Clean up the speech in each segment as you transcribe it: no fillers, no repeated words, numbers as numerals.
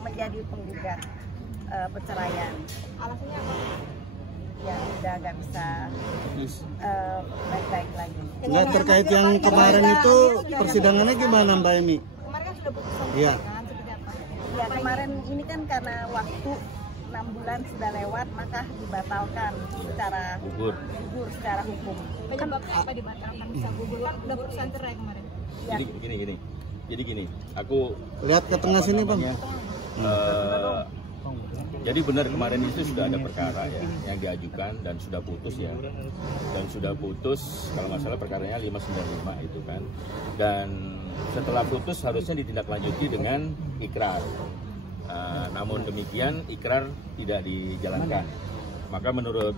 menjadi penggugat perceraian. Alasannya apa? Ya udah nggak bisa baik-baik lagi. Nggak, terkait yang kemarin itu persidangannya gimana Mbak Emi? Kemarin kan sudah putusan Iya. kan seperti apa? Ya kemarin ini kan karena waktu 6 bulan sudah lewat, maka dibatalkan secara gugur secara hukum. Penyebabnya apa dibatalkan bisa gugur? Kan udah putusan cerai kemarin. Ya. Jadi gini, aku Lihat ke tengah sini Bang. Jadi benar kemarin itu sudah ada perkara ya yang diajukan dan sudah putus ya. Dan sudah putus kalau nggak salah perkaranya 595 itu kan. Dan setelah putus harusnya ditindaklanjuti dengan ikrar. Namun demikian ikrar tidak dijalankan. Maka menurut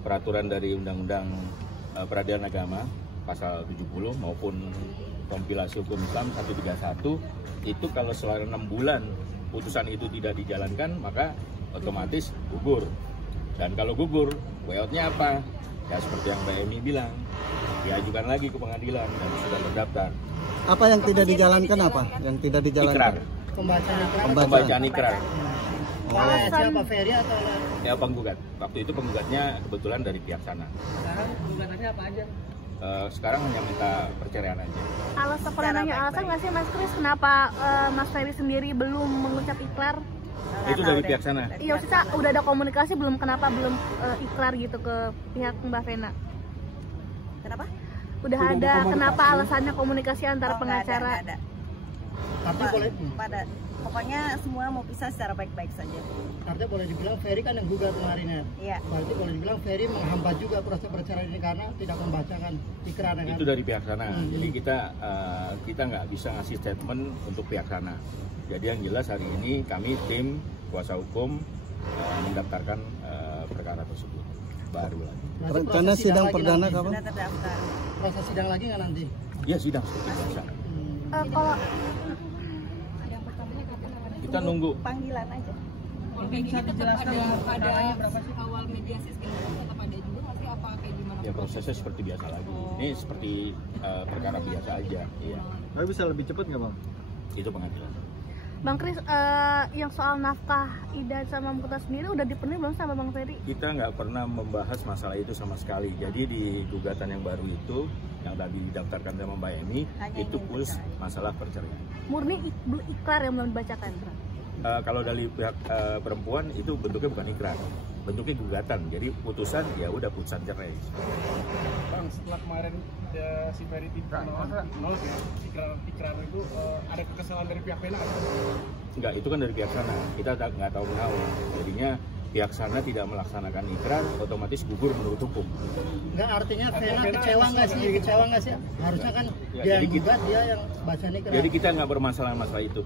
peraturan dari Undang-Undang Peradilan Agama pasal 70 maupun kompilasi hukum Islam 131 itu kalau selama 6 bulan putusan itu tidak dijalankan maka otomatis gugur. Dan kalau gugur, way out-nya apa? Ya seperti yang Mbak Emi bilang, diajukan lagi ke pengadilan dan sudah terdaftar. Apa yang tidak dijalankan apa? Yang tidak dijalankan? Ikrar. Pembacaan ikrar. Siapa Ferry atau Ya penggugat. Waktu itu penggugatnya kebetulan dari pihak sana. sekarang gugatannya apa aja? Sekarang hanya minta perceraian aja. Alasan alasan nggak sih Mas Kris kenapa Mas Ferry sendiri belum mengucap ikrar? Itu dari pihak sana. Iya, maksudnya udah ada komunikasi belum, kenapa belum ikrar gitu ke pihak Mbak Vena? Kenapa? Udah ada, kenapa alasannya komunikasi antara pengacara? Nggak ada. Artinya boleh, Pokoknya semua mau pisah secara baik-baik saja. artinya boleh dibilang Ferry kan yang gugat kemarin ya. Iya. Berarti boleh dibilang Ferry menghambat juga proses perceraian ini karena tidak membacakan ikrar kan. Itu dari pihak sana. Jadi kita nggak bisa ngasih statement untuk pihak sana. Jadi yang jelas hari ini kami tim kuasa hukum mendaftarkan perkara tersebut baru lagi. Rencana sidang perdana kapan? Sudah terdaftar. Proses sidang lagi nggak nanti? Ya sidang seperti biasa. Kalau Kita nunggu. Panggilan aja. Mungkin bisa dijelaskan ada berapa sih awal mediasi segala macam tetap ada juga masih apa kayak gimana? Ya prosesnya seperti biasa lagi. Ini seperti perkara biasa aja. Iya. Tapi bisa lebih cepat nggak Bang? Itu pengadilan. Bang Kris, yang soal nafkah Ida sama Mukhtar sendiri udah dipenuhi belum sama Bang Ferry? Kita nggak pernah membahas masalah itu sama sekali. Jadi di gugatan yang baru itu, yang tadi didaftarkan sama Mbak Emi, itu plus masalah perceraian. Murni ikrar yang belum dibacakan? Kalau dari pihak perempuan itu bentuknya bukan ikrar, bentuknya gugatan. Jadi putusan ya udah putusan cerai. Bang, setelah kemarin si Ferry nolak ya, ikrar itu ada kesalahan dari pihak Vena kan? Enggak, itu kan dari pihak sana. Kita nggak tahu menahu. Jadinya pihak sana tidak melaksanakan ikrar, otomatis gugur menurut hukum. Enggak, artinya Vena kecewa nggak sih? Kecewa nggak sih? Harusnya kan Ya, dia jadi yang gugat, dia yang baca ikrar. Jadi kita nggak bermasalah masalah itu.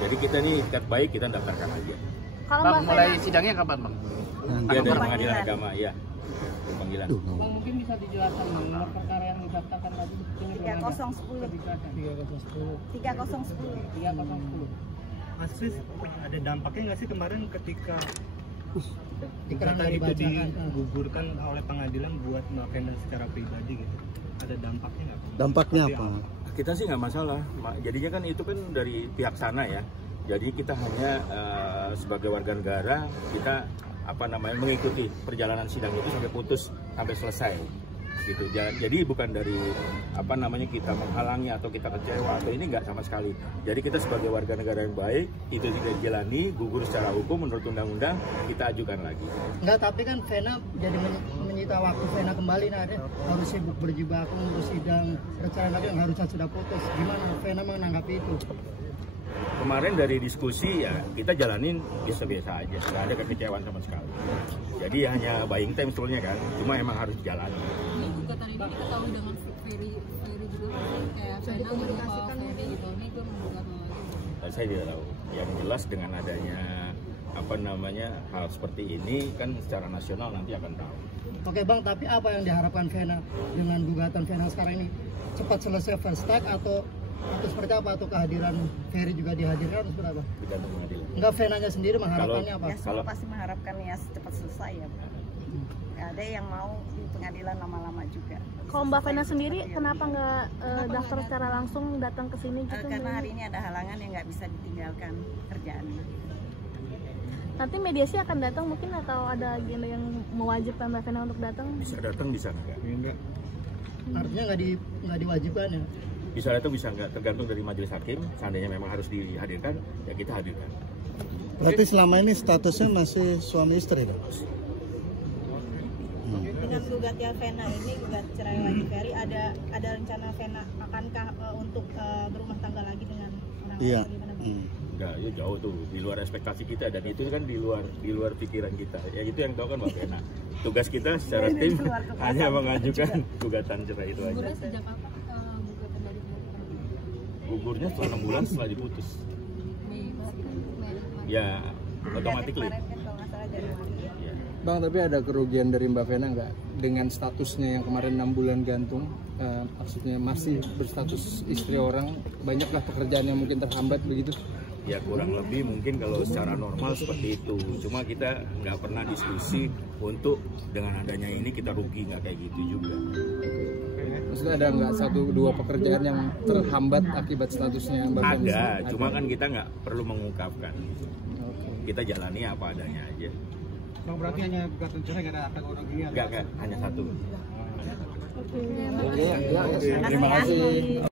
Jadi kita nih ikat baik, kita daftarkan aja. Kalau Mbak Vena, sidangnya kapan Bang? Dia dari pengadilan agama, ya. Panggilan. Bang, mungkin bisa dijelaskan Bang, nomor perkara yang didaftarkan tadi? 3010. 3010. Mas Kris, ada dampaknya nggak sih kemarin ketika Ikrar gugatan itu dibacakan, digugurkan oleh pengadilan buat Mbak Vena secara pribadi gitu? Ada dampaknya nggak? Dampaknya apa? Kita sih nggak masalah. Jadinya kan itu kan dari pihak sana ya. Jadi kita hanya sebagai warga negara kita mengikuti perjalanan sidang itu sampai putus sampai selesai gitu. Jadi bukan dari kita menghalangi atau kita kecewa atau ini nggak sama sekali. Jadi kita sebagai warga negara yang baik itu tidak dijalani, gugur secara hukum menurut undang-undang, kita ajukan lagi. Enggak, tapi kan Vena jadi menyita waktu Vena kembali harus sibuk berjibaku ngurus sidang perceraian lagi yang harusnya sudah putus. Gimana Vena menanggapi itu? Kemarin dari diskusi ya kita jalanin biasa-biasa aja, nggak ada kekecewaan sama sekali. Jadi hanya buying time sebetulnya kan, cuma emang harus dijalani. Ini gugatan ini diketahui dengan Ferry juga kan kayak Vena menyapa Ferry gitu. Ini itu menggugat lagi. Saya tidak tahu. Yang jelas dengan adanya hal seperti ini kan secara nasional nanti akan tahu. Oke Bang, tapi apa yang diharapkan Vena dengan gugatan Vena sekarang ini? Cepat selesai first take atau seperti apa? Atau kehadiran Ferry juga dihadirkan atau seperti apa? Tergantung pengadilan. Enggak, Venanya sendiri mengharapkannya apa? Ya semua pasti mengharapkan ya cepat selesai ya. Ya ada yang mau di pengadilan lama-lama juga. Kalau Mbak Vena sendiri kenapa nggak daftar secara langsung datang ke sini gitu? Karena hari ini ada halangan yang nggak bisa ditinggalkan kerjaannya. Nanti mediasi akan datang mungkin atau ada agenda yang mewajibkan Mbak Vena untuk datang? Bisa datang, bisa enggak. Artinya nggak diwajibkan ya? Bisa datang, bisa enggak, tergantung dari majelis hakim. Seandainya memang harus dihadirkan, ya kita hadirkan. Berarti selama ini statusnya masih suami istri dong? Dengan gugatnya Vena ini, gugat cerai lagi Ferry, ada rencana Vena akankah untuk berumah tangga lagi dengan orang lain? Iya. Enggak, ya jauh tuh, di luar ekspektasi kita, dan itu kan di luar pikiran kita. Ya itu yang tahu kan Mbak Vena. Tugas kita secara tim hanya mengajukan gugatan cerai itu aja. Gugurnya sejak apa gugatan dari Vena? Gugurnya setelah 6 bulan setelah diputus. Mei. Ya, otomatis. Kemarin kan kalau nggak salah Januari. Ya. Bang, tapi ada kerugian dari Mbak Vena nggak dengan statusnya yang kemarin 6 bulan gantung? Maksudnya masih berstatus istri orang, banyaklah pekerjaan yang mungkin terhambat begitu? Ya kurang lebih mungkin kalau secara normal seperti itu. Cuma kita nggak pernah diskusi untuk dengan adanya ini kita rugi, nggak kayak gitu juga. Maksudnya ada nggak 1-2 pekerjaan yang terhambat akibat statusnya Mbak Vena? Ada, cuma kan kita nggak perlu mengungkapkan. Kita jalani apa adanya aja. Bang, berarti hanya gugatan cerai, nggak ada akta orangnya? Nggak, hanya satu. Oke, ya. Terima kasih.